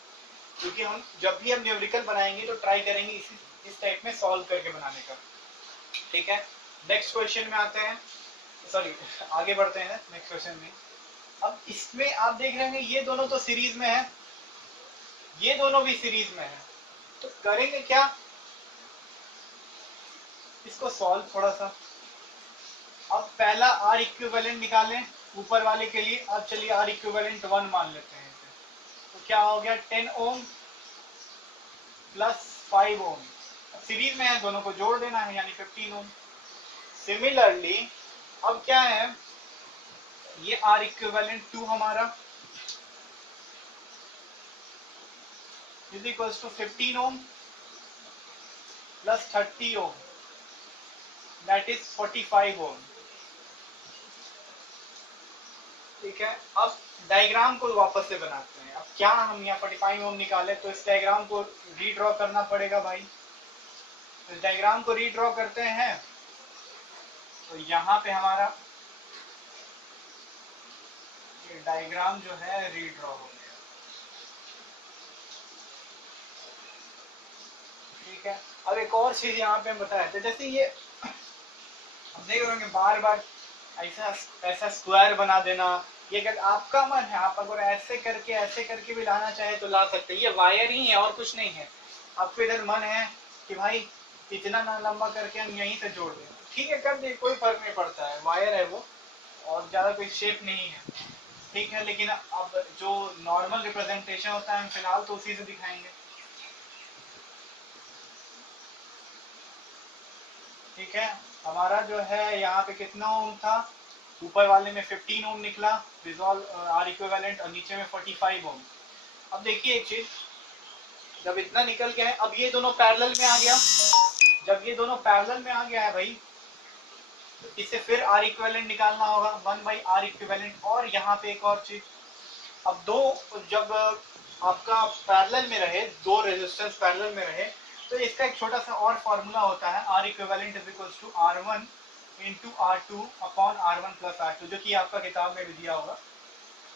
क्योंकि हम जब भी हम न्यूमेरिकल बनाएंगे तो ट्राई करेंगे इस टाइप में सॉल्व करके बनाने का। ठीक है, नेक्स्ट क्वेश्चन में आते हैं, सॉरी आगे बढ़ते हैं नेक्स्ट क्वेश्चन में। अब इसमें आप देख रहे हैं ये दोनों तो सीरीज में है, ये दोनों भी सीरीज में है। तो करेंगे क्या, इसको सॉल्व थोड़ा सा। अब पहला आर इक्विवेलेंट निकालें ऊपर वाले के लिए। अब चलिए आर इक्विवेलेंट 1 मान लेते हैं इसे। तो क्या हो गया, 10 ओम प्लस 5 ओम, सीरीज में है, दोनों को जोड़ देना है, यानी 15 ओम। सिमिलरली अब क्या है, ये आर इक्विवेलेंट 2 हमारा is equals to 15 ohm plus 30 ohm, that is 45 ohm. ठीक है, अब डायग्राम को वापस से बनाते हैं। अब क्या हम यहाँ 45 ओम निकाले, तो इस डायग्राम को रीड्रॉ करना पड़ेगा भाई। इस डायग्राम को रीड्रॉ करते हैं, तो यहाँ पे हमारा ये डायग्राम जो है रीड्रॉ हो गया। ठीक है, अब एक और चीज यहाँ पे हम बताए थे, जैसे ये हम देख रहे हैं बार बार ऐसा स्क्वायर बना देना। ये अगर आपका मन है, आप अगर ऐसे करके भी लाना चाहे तो ला सकते हैं। ये वायर ही है और कुछ नहीं है। आपको इधर मन है कि भाई इतना ना लंबा करके हम यहीं से जोड़ दें, ठीक है कर दे, कोई फर्क नहीं पड़ता है, वायर है वो और ज्यादा कोई शेप नहीं है। ठीक है, लेकिन अब जो नॉर्मल रिप्रेजेंटेशन होता है हम फिलहाल तो उसी से दिखाएंगे। ठीक है, हमारा जो है यहाँ पे कितना ओम था, ऊपर वाले में 15 ओम निकला रिजॉल्व आर इक्विवेलेंट, और नीचे में 45 ओम। अब देखिए एक चीज, जब इतना निकल गया है, अब ये दोनों पैरेलल में आ गया। जब ये दोनों पैरेलल में आ गया है भाई, तो इससे फिर आर इक्विवेलेंट निकालना होगा, 1/r इक्विवेलेंट। और यहाँ पे एक और चीज, अब दो जब आपका पैरेलल में रहे, दो रेजिस्टेंस पैरेलल में रहे, तो इसका एक छोटा सा और फॉर्मूला होता है, R equivalent is equals to R1 into R2 upon R1 plus R2, जो कि आपका किताब में भी दिया होगा।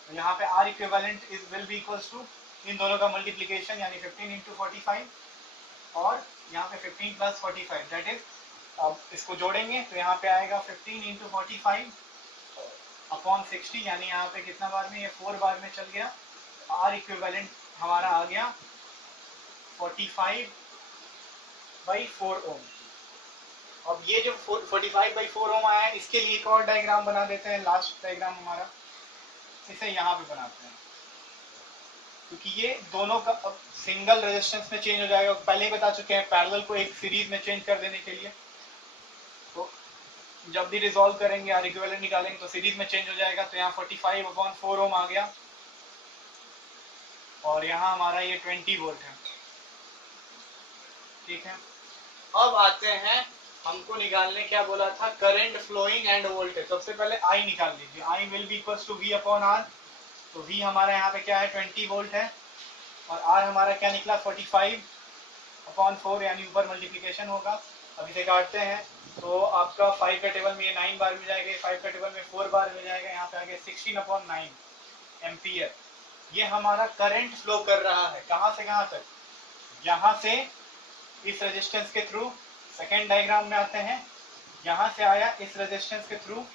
तो यहाँ पे R equivalent is will be equals to इन दोनों का मल्टीप्लीकेशन, यानी 15 इंटू 45, और यहाँ पे 15 प्लस 45, दैट इज, अब इसको जोड़ेंगे तो यहाँ पे आएगा 15 इंटू 45 अपॉन 60, यानी यहाँ पे कितना बार में, ये 4 बार में चल गया। आर इक्विवेलेंट हमारा आ गया 45/4 ओम। अब ये जो 45/4 ओम आया है, इसके लिए एक और डायग्राम बना देते हैं, लास्ट डायग्राम हमारा, इसे यहाँ पे बनाते हैं, क्योंकि ये दोनों का अब सिंगल रेजिस्टेंस में चेंज हो जाएगा। पहले ही बता चुके हैं पैरेलल को एक सीरीज में चेंज कर देने के लिए। तो जब भी रिजॉल्व करेंगे, आर इक्विवेलेंट निकालेंगे, तो सीरीज में चेंज हो जाएगा। तो यहाँ 45/4 ओम आ गया, और यहाँ हमारा ये 20 वोल्ट है। ठीक है, अब आते हैं, हमको निकालने क्या बोला था, करंट फ्लोइंग एंड वोल्टेज। सबसे पहले आई निकाल लीजिए, I will be equals to V upon R। तो V हमारा यहाँ पे क्या है, 20 वोल्ट है। और R हमारा क्या निकला 45/4, यानी ऊपर मल्टीप्लिकेशन होगा। अब इसे काटते हैं तो आपका 5 का टेबल में ये 9 बार मिल जाएगा, 5 का टेबल में 4 बार मिल जाएगा, यहाँ पे आगे 16/9 एम्पियर। ये हमारा करंट फ्लो कर रहा है कहाँ से कहाँ तक, यहाँ से इस रेजिस्टेंस के थ्रू, सेकेंड डायग्राम में आते हैं, यहाँ से आया इस रेजिस्टेंस के थ्रू,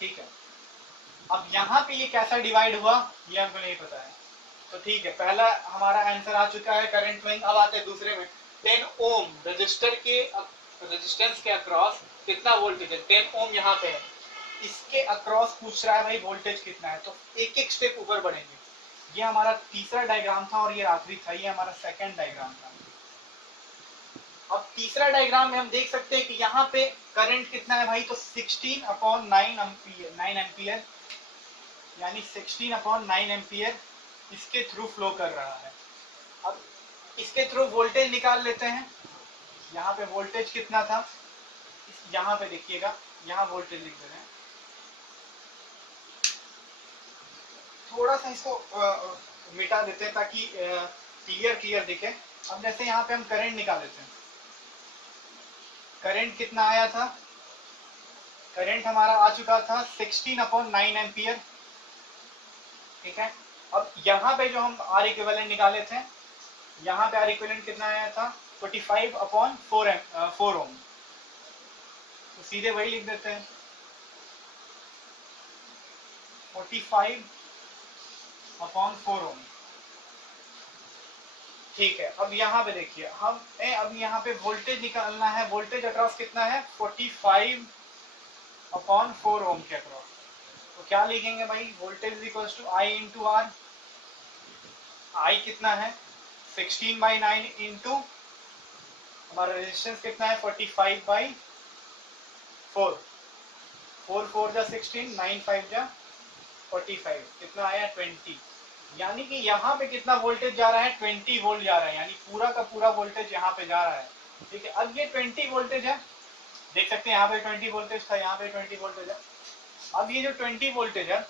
ठीक है। अब यहाँ पे ये कैसा डिवाइड हुआ ये हमको नहीं पता है, तो ठीक है, पहला हमारा आंसर आ चुका है करंट फ्लोइंग। अब आते हैं दूसरे में, 10 ओम रजिस्टर के रेजिस्टेंस के अक्रॉस कितना वोल्टेज है, 10 ओम यहाँ पे है, इसके अक्रॉस पूछ रहा है भाई वोल्टेज कितना है, तो एक एक स्टेप ऊपर बढ़ेंगे। ये हमारा तीसरा डायग्राम था और ये आखिरी था, ये हमारा सेकंड डायग्राम था। अब तीसरा डायग्राम में हम देख सकते हैं कि यहाँ पे करंट कितना है भाई, तो 16/9 एम्पियर, यानी 16/9 एम्पियर इसके थ्रू फ्लो कर रहा है। अब इसके थ्रू वोल्टेज निकाल लेते हैं। यहाँ पे वोल्टेज कितना था, यहाँ पे देखिएगा, यहाँ वोल्टेज लिख दे रहे हैं, थोड़ा सा इसको मिटा देते हैं ताकि क्लियर दिखे। अब जैसे यहाँ पे हम करंट निकाल लेते हैं, करंट कितना आया था, करंट हमारा आ चुका था 16/9 एम्पियर, ठीक है। अब यहाँ पे जो हम आर इक्विवेलेंट निकाले थे, यहाँ पे आर इक्विवेलेंट कितना आया था 45/4 ओम, तो सीधे वही लिख देते हैं 45/4 ओम, ठीक है। अब यहाँ पे देखिए हम अब यहाँ पे वोल्टेज निकालना है, वोल्टेज अक्रॉस कितना है 45/4 ओम के अक्रॉस, तो क्या लिखेंगे भाई, voltage equal to I into R. I कितना है 16/9 इंटू हमारा रेजिस्टेंस कितना है 45/4, 4 4 जा 16, 9 5 जा 45, कितना आया 20, यानी कि यहाँ पे कितना वोल्टेज जा रहा है 20 वोल्ट जा रहा है, यानी पूरा का पूरा वोल्टेज यहाँ पे जा रहा है, ठीक है। अब ये 20 वोल्टेज है, देख सकते हैं यहाँ पे 20 वोल्टेज था, यहाँ पे 20 वोल्टेज है। अब ये जो 20 वोल्टेज है,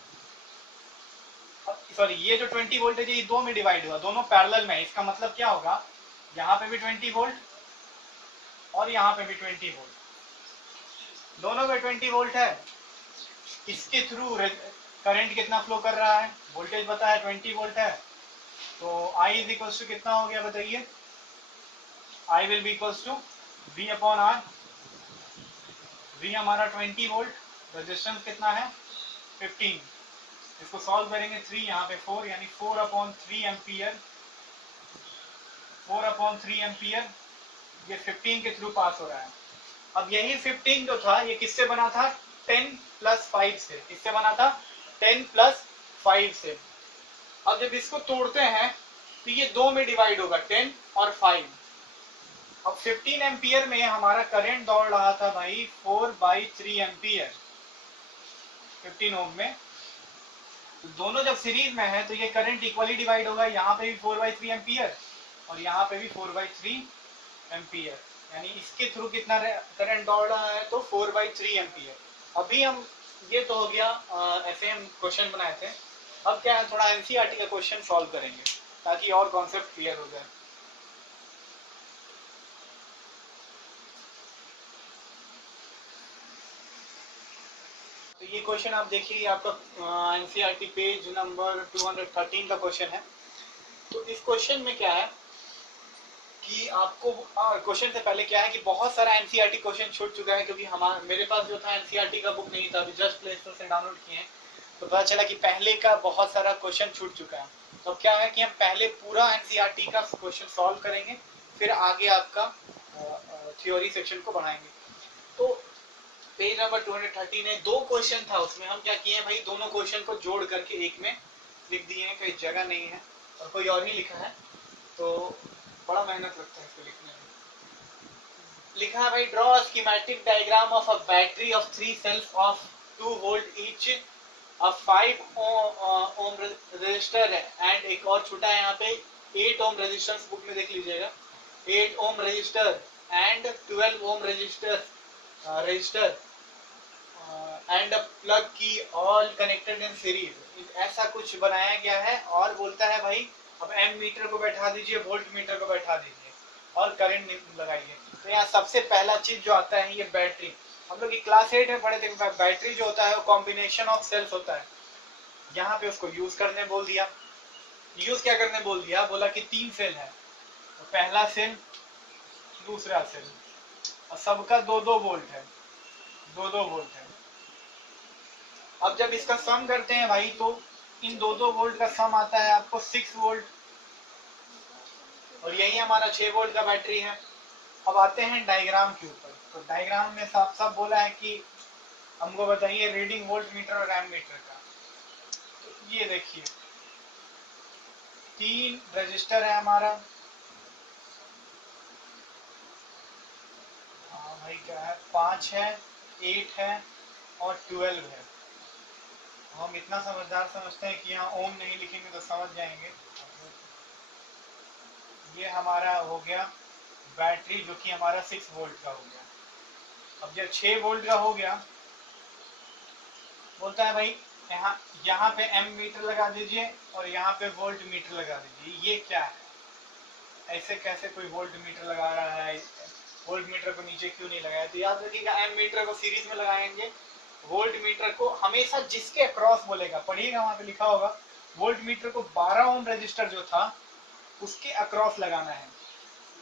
सॉरी ये जो 20 वोल्टेज है ये दो में डिवाइड हुआ, दोनों पैरेलल में, इसका मतलब क्या होगा, यहाँ पे भी 20 वोल्ट और यहाँ पे भी 20 वोल्ट, दोनों में 20 वोल्ट है। इसके थ्रू करंट कितना फ्लो कर रहा है, वोल्टेज पता है 20 वोल्ट है, तो I इज इक्वल्स टू कितना हो गया बताइए, I will be equals to V upon R। V हमारा 20 वोल्ट, रेजिस्टेंस कितना है 15, इसको सॉल्व करेंगे 3 यहाँ पे 4, यानी 4/3 एम्पियर, 4/3 एम्पियर ये 15 के थ्रू पास हो रहा है। अब यही 15 जो था ये किससे बना था 10 + 5 से, किससे बना था 10 + 5 से। अब जब इसको तोड़ते हैं तो ये दो में डिवाइड होगा 10 और 5। अब 15 एम्पियर में हमारा करंट दौड़ रहा था भाई 4/3 एम्पियर 15 ओम में, तो दोनों जब सीरीज में है तो ये करंट इक्वली डिवाइड होगा, यहाँ पे भी 4/3 एम्पियर और यहाँ पे भी 4/3 एम्पियर, यानी इसके थ्रू कितना करंट दौड़ रहा है तो 4/3 एम्पियर। अभी हम ये तो हो गया ऐसे हम क्वेश्चन बनाए थे, अब क्या है थोड़ा एनसीईआरटी का क्वेश्चन सॉल्व करेंगे ताकि और कॉन्सेप्ट क्लियर हो जाए। तो ये क्वेश्चन आप देखिए, आपका एनसीईआरटी पेज नंबर 213 का क्वेश्चन है। तो इस क्वेश्चन में क्या है कि आपको क्वेश्चन से पहले क्या है कि बहुत सारा एनसीईआरटी क्वेश्चन छूट चुका है, क्योंकि मेरे पास जो था एनसीईआरटी का बुक नहीं था, अभी जस्ट प्ले स्टोर से डाउनलोड किए हैं, तो पता चला कि पहले का बहुत सारा क्वेश्चन छूट चुका है। तो क्या है कि हम पहले पूरा एनसीईआरटी का क्वेश्चन सॉल्व करेंगे, फिर आगे आपका थ्योरी सेक्शन को बढ़ाएंगे। तो पेज नंबर 213 है, दो क्वेश्चन था उसमें, हम क्या किए हैं भाई दोनों क्वेश्चन को जोड़ करके एक में लिख दिए हैं, कहीं जगह नहीं है और कोई और नहीं लिखा है, तो बड़ा मेहनत लगता है इसको लिखने में। लिखा है भाई, draw a schematic diagram of a battery of 3 cells of 2 volt each, a 5 ohm resistor and एक और छोटा है यहाँ पे 8 ओम रेजिस्टेंस, बुक में देख लीजिएगा, 8 ohm resistor and 12 ohm resistor and a plug key all connected in series, ऐसा कुछ बनाया गया है। और बोलता है भाई अब एम मीटर को बैठा दीजिए, वोल्ट मीटर को बैठा दीजिए और करंट लगाइए। तो यहाँ सबसे पहला चीज जो आता है ये बैटरी। हम लोग क्लास 8 में पढ़े थे, बैटरी जो होता है वो कॉम्बिनेशन ऑफ सेल्स होता है। यहाँ पे उसको यूज करने बोल दिया। यूज क्या करने बोल दिया, बोला कि 3 सेल है, तो पहला सेल, दूसरा सेल, और सबका 2-2 वोल्ट है, 2-2 वोल्ट है। अब जब इसका सम करते हैं भाई, तो इन 2-2 वोल्ट का सम आता है आपको 6 वोल्ट, और यही हमारा 6 वोल्ट का बैटरी है। अब आते हैं डायग्राम के ऊपर। तो डायग्राम में साफ साफ बोला है कि हमको बताइए रीडिंग वोल्ट मीटर और एम मीटर का। तो ये देखिए 3 रजिस्टर है हमारा, हाँ भाई क्या है, 5 है, 8 है और 12 है। हम इतना समझदार समझते हैं कि यहाँ ओम नहीं लिखेंगे तो समझ जाएंगे। ये हमारा हो गया बैटरी, जो कि हमारा 6 वोल्ट का हो गया। अब जब 6 वोल्ट का हो गया, बोलता है भाई यहाँ पे एम मीटर लगा दीजिए और यहाँ पे वोल्ट मीटर लगा दीजिए। ये क्या है, ऐसे कैसे कोई वोल्ट मीटर लगा रहा है, वोल्ट मीटर को नीचे क्यों नहीं लगाया? तो याद रखिएगा एम मीटर को सीरीज में लगाएंगे, वोल्ट मीटर को हमेशा जिसके अक्रॉस बोलेगा, पढ़िएगा वहां पे लिखा होगा, वोल्ट मीटर को 12 ओम रजिस्टर जो था उसके अक्रॉस लगाना है।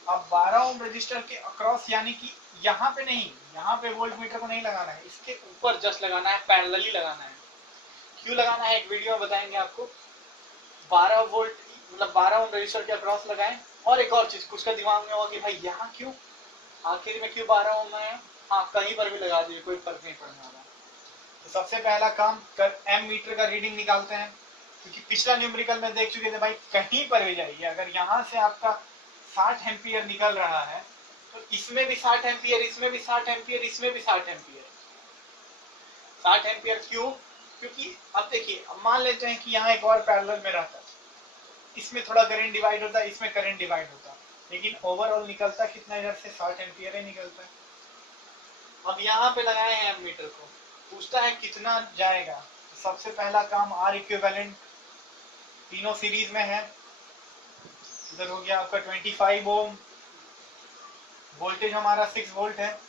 अब 12 ओम रजिस्टर के अक्रॉस यानी कि यहाँ पे नहीं, यहाँ पे वोल्ट मीटर को नहीं लगाना है, इसके ऊपर जस्ट लगाना है, पैरेलली लगाना है। क्यों लगाना है एक वीडियो में बताएंगे आपको। 12 वोल्ट मतलब 12 ओम रजिस्टर के अक्रॉस लगाएं। और एक और चीज कुछ का दिमाग में होगा कि भाई यहाँ क्यों, आखिर में क्यों 12 ओम है? हाँ, कहीं पर भी लगा दीजिए, कोई फर्क नहीं पड़ने वाला। तो सबसे पहला काम एम मीटर का रीडिंग निकालते हैं, क्योंकि पिछला न्यूमेरिकल में देख चुके थे भाई, कहीं पर भी जाइए अगर यहाँ से आपका 60 एम्पियर निकल रहा है तो इसमें भी 60 एम्पियर, इसमें भी 60 एम्पियर, इसमें भी 60 एम्पियर। 60 एम्पियर क्यों? क्योंकि अब देखिए, अब मान लेते हैं कि यहाँ एक और पैरेलल में रहता है, इसमें थोड़ा करंट डिवाइड होता है, इसमें करंट डिवाइड होता है, लेकिन ओवरऑल निकलता कितना इधर से 60 एम्पियर ही निकलता है। अब यहाँ पे लगाए हैं एम मीटर को, पूछता है कितना जाएगा। तो सबसे पहला काम आर इक्विवेलेंट, तीनों सीरीज में है। इधर हो गया आपका 25 ओम, वोल्टेज हमारा 6 वोल्ट है।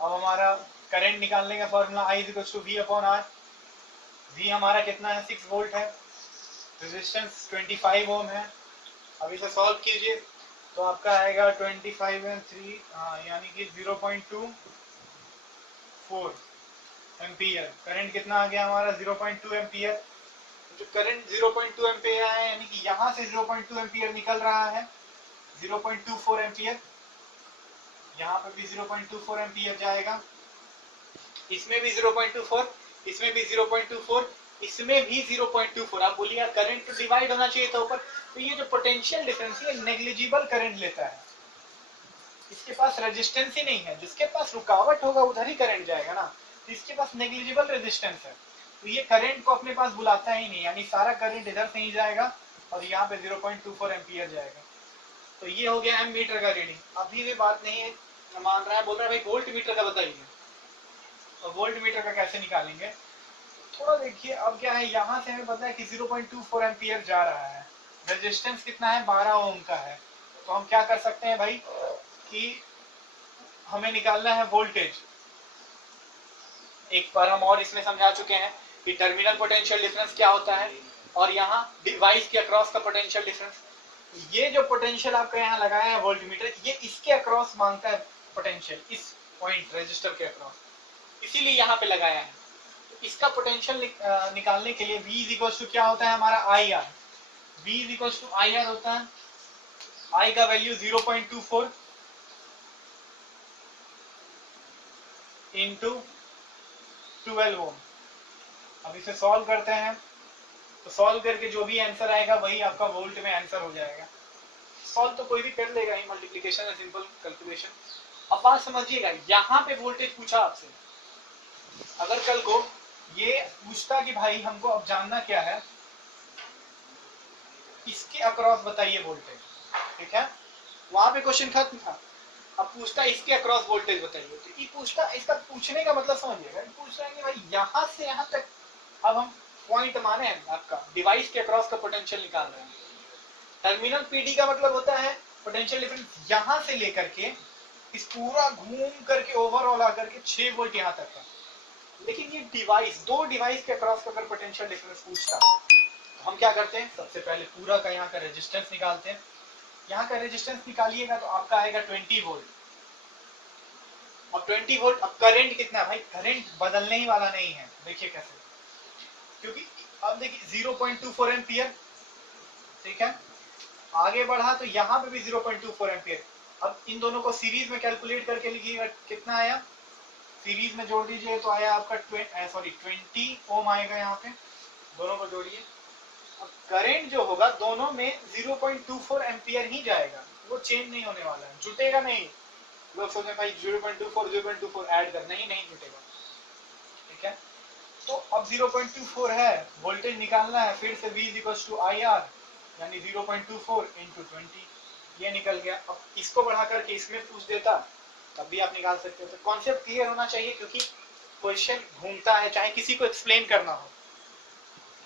अब हमारा करंट निकालने का फॉर्मूला I = V/R। V हमारा कितना है, 6 वोल्ट है, रेजिस्टेंस 25 ओम है। अब इसे सॉल्व कीजिए तो आपका आएगा 25 and 3 यानी कि 0.24 एम्पियर। करंट कितना आ गया हमारा, 0.2 एम्पियर। जो करंट 0.2 एम्पियर है, यानी कि यहाँ से 0.2 एम्पियर निकल रहा है, 0.24 एम्पियर। यहाँ पे भी 0.24 एम्पियर जाएगा, इसमें भी 0.24, इसमें भी 0.24, इसमें भी 0.24। आप बोलिए यार करंट तो डिवाइड होना चाहिए था ऊपर। तो ये जो पोटेंशियल डिफरेंस है नेग्लिजिबल करंट लेता है, इसके पास रेजिस्टेंस ही नहीं है। जिसके पास रुकावट होगा उधर ही करंट जाएगा ना, तो इसके पास नेग्लिजिबल रेजिस्टेंस है, तो ये करंट को अपने पास बुलाता ही नहीं, यानी सारा करंट इधर से ही जाएगा और यहाँ पे 0.24 एम्पियर जाएगा। तो ये हो गया एम मीटर का रीडिंग। अभी भी बात नहीं है, मान रहा है, बोल रहा है भाई वोल्ट मीटर का बताइए। और वोल्ट मीटर का कैसे निकालेंगे, थोड़ा देखिए। अब क्या है, यहाँ से हमें पता है कि 0.24 एम्पियर जा रहा है, रेजिस्टेंस कितना है, 12 ओम का है। तो हम क्या कर सकते हैं भाई कि हमें निकालना है वोल्टेज। एक बार हम और इसमें समझा चुके हैं कि टर्मिनल पोटेंशियल डिफरेंस क्या होता है और यहाँ डिवाइस के अक्रॉस का पोटेंशियल डिफरेंस। ये जो पोटेंशियल आपका यहाँ लगाया है वोल्ट मीटर, ये इसके अक्रॉस मांगता है पोटेंशियल, इस पॉइंट रेजिस्टर के अक्रॉस, इसीलिए यहाँ पे लगाया है। तो इसका पोटेंशियल निकालने के लिए V = क्या होता है हमारा, IR। V = IR होता है, I का वैल्यू 0.24 इंटू 12 ओम। अब इसे सॉल्व करते हैं, तो सॉल्व करके जो भी आंसर आएगा वही आपका वोल्ट में आंसर हो जाएगा। सॉल्व तो कोई भी कर लेगा ही, मल्टीप्लिकेशन है, सिंपल कैलकुलेशन। अब बात समझिएगा, यहाँ पे वोल्टेज पूछा आपसे, अगर कल को ये पूछता कि भाई हमको अब जानना क्या है, इसके अक्रॉस बताइए वोल्टेज, ठीक है, वहां पे क्वेश्चन खत्म था। अब पूछता इसके अक्रॉस वोल्टेज बताइए, तो ये पूछता, इसका पूछने का मतलब समझिएगा, पूछ रहा है कि भाई यहाँ से यहाँ तक अब हम पॉइंट माने आपका डिवाइस के अक्रॉस का पोटेंशियल निकाल रहे हैं। टर्मिनल पीडी का मतलब होता है पोटेंशियल डिफरेंस यहां से लेकर के इस पूरा घूम करके ओवरऑल आकर के 6 वोल्ट यहां तक का। लेकिन ये डिवाइस, दो डिवाइस के अक्रॉस का अगर पोटेंशियल डिफरेंस पूछता तो हम क्या करते हैं, सबसे पहले पूरा का यहाँ का रेजिस्टेंस निकालते हैं। यहाँ का रेजिस्टेंस निकालिएगा तो आपका आएगा 20 वोल्ट। अब 20 वोल्ट, अब करंट कितना है भाई, करंट बदलने ही वाला नहीं है। देखिए कैसे, क्योंकि अब देखिए 0.24 एम्पियर, ठीक है, आगे बढ़ा तो यहाँ पे भी 0.24 एम्पियर। अब इन दोनों को सीरीज में कैलकुलेट करके लिखिएगा, कितना आया, सीरीज में जोड़ दीजिए तो आया आपका 20 ओम आएगा यहाँ पे, दोनों को जोड़िए। अब करंट जो होगा दोनों में 0.24 एम्पियर ही जाएगा, वो चेंज नहीं होने वाला है, जुटेगा नहीं। लोग सोचते हैं भाई 0.24 ऐड कर, नहीं जुटेगा, ठीक है। तो अब 0.24 है, वोल्टेज निकालना है, फिर से V = IR यानी 0.24 × 20, ये निकल गया। अब इसको बढ़ा करके इसमें पूछ देता तब भी आप निकाल सकते हो। तो कॉन्सेप्ट क्लियर होना चाहिए, क्योंकि क्वेश्चन घूमता है, चाहे किसी को एक्सप्लेन करना हो,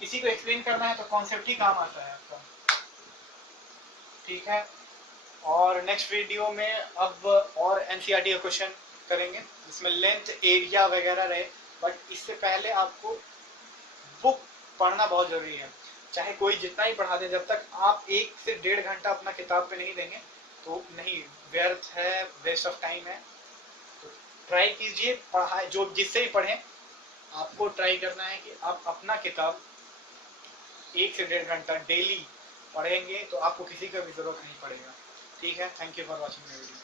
किसी को एक्सप्लेन करना है तो कॉन्सेप्ट ही काम आता है आपका, ठीक है। और नेक्स्ट वीडियो में अब और एनसीईआरटी का क्वेश्चन करेंगे जिसमें लेंथ, एरिया वगैरह रहे। बट इससे पहले आपको बुक पढ़ना बहुत जरूरी है, चाहे कोई जितना ही पढ़ा दे, जब तक आप 1 से 1.5 घंटा अपना किताब पे नहीं देंगे तो नहीं, व्यर्थ है, वेस्ट ऑफ टाइम है। तो ट्राई कीजिए, पढ़ाए जो जिससे ही पढ़ें, आपको ट्राई करना है कि आप अपना किताब 1 से 1.5 घंटा डेली पढ़ेंगे तो आपको किसी का भी जरूरत नहीं पड़ेगा, ठीक है। Thank you for watching my video.